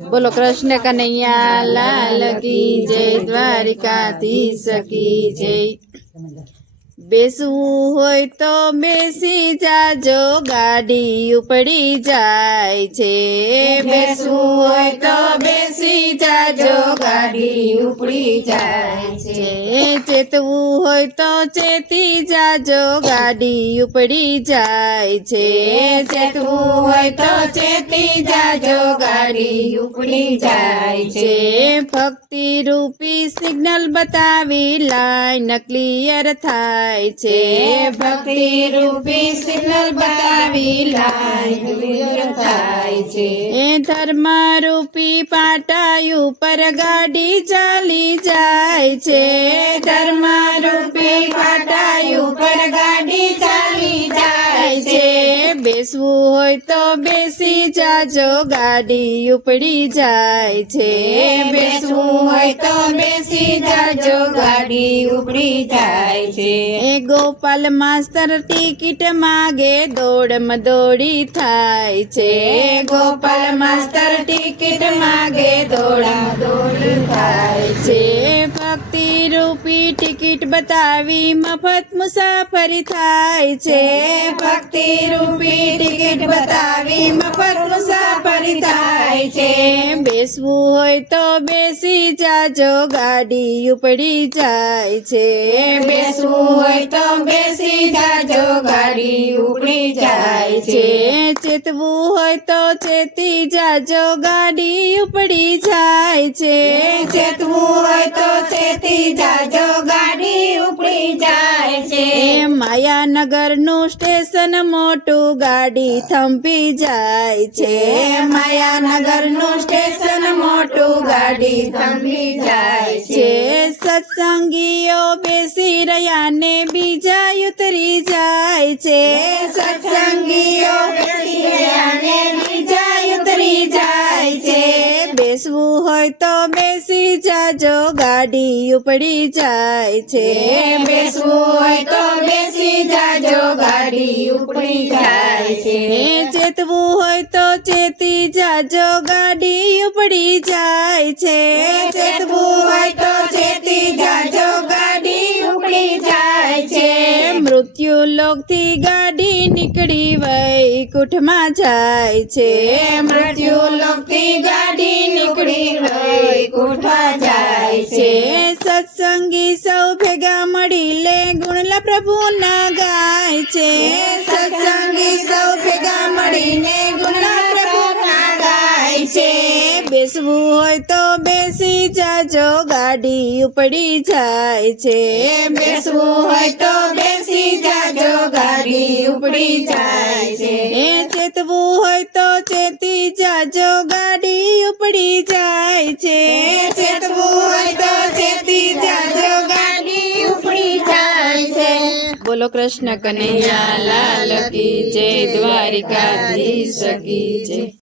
बोलो कृष्ण कन्हैया लाल की जय, द्वारिकाधीश की जय। બેસવું હોય તો બેસી જાજો, ગાડી ઉપડી જાય છે। બેસવું હોય તો બેસી જાજો, ગાડી ઉપડી જાય છે। ચેતવું હોય તો ચેતી જાજો, ગાડી ઉપડી જાય છે। ચેતવું હોય તો ચેતી જાજો, ગાડી ઉપડી જાય છે। ભક્તિ રૂપી સિગ્નલ બતાવી લાઈન ક્લિયર થાય છે। ભક્તિ રૂપી સિગ્નલ બતાવી લાઈન ક્લિયર થાય છે। એ ધર્મ રૂપી પાટા ઉપર ગાડી ચાલી જાય છે। ધર્મ રૂપી પાટા ઉપર ગાડી ચાલી જાય છે। બેસવું હોય તો બેસી જાજો, ગાડી ઉપડી જાય છે। બેસવું હોય તો બેસી જાજો, ગાડી ઉપડી જાય છે। એ ગોપાલ માસ્તર ટિકિટ માગે, દોડમ દોડી થાય છે। ગોપાલ માસ્તર ટિકિટ માગે, દોડમ દોડી થાય છે। ભક્તિ રૂપી ટિકિટ બતાવી મફત મુસાફરી થાય છે। ભક્તિ રૂપી ટિકિટ બતાવી મફત મુસાફરી થાય છે। બેસવું હોય તો બેસી જાજો, ગાડી ઉપડી જાય છે। બેસવું હોય તો બેસી જાજો, ગાડી ઉપડી જાય છે। ચેતવું હોય તો ચેતી જાજો, ગાડી ઉપડી જાય છે। ચેતવું હોય તો ચેતી જાજો, ગાડી ઉપડી જાય છે। માયાનગરનું સ્ટેશન મોટું, ગાડી થંભી જાય છે। માયાનગરનું સ્ટેશન મોટું, ગાડી થંભી જાય છે। સત્સંગીઓ બેસી રહ્યા ને બીજા ઉતરી જાય છે। સત્સંગીઓ બેસી રહ્યા ને બીજા ઉતરી જાય છે। બેસવું હોય તો બેસી જાજો, ગાડી ઉપડી જાય છે। બેસવું હોય તો બેસી જાજો, ગાડી ઉપડી જાય છે। ચેતવું હોય તો ચેતી જાજો, ગાડી ઉપડી જાય છે। ચેતવું હોય તો ચેતી જાજો, ગાડી ઉપડી જાય છે। મૃત્યુ લોકથી ગાડી નીકળી વૈકુંઠમાં જાય છે। મૃત્યુ લોકથી ગાડી નીકળી વૈકુંઠમાં જાય છે। સત્સંગી સૌ ભેગા મળી લે ગુણલા પ્રભુના ગાય છે। સત્સંગી સૌ ભેગા મળીને ગુણલા પ્રભુના ગાય છે। બેસવું હોય તો બેસી જાજો, ગાડી ઉપડી જાય છે। બેસવું હોય તો બેસી જાજો, ગાડી ઉપડી જાય છે। ચેતવું હોય તો ચેતી જાજો, ગાડી ઉપડી જાય છે। ચેતવું હોય તો ચેતી જાજો, ગાડી ઉપડી જાય છે। બોલો કૃષ્ણ કનૈયા લાલ કી જય, દ્વારિકાધીશ કી જય।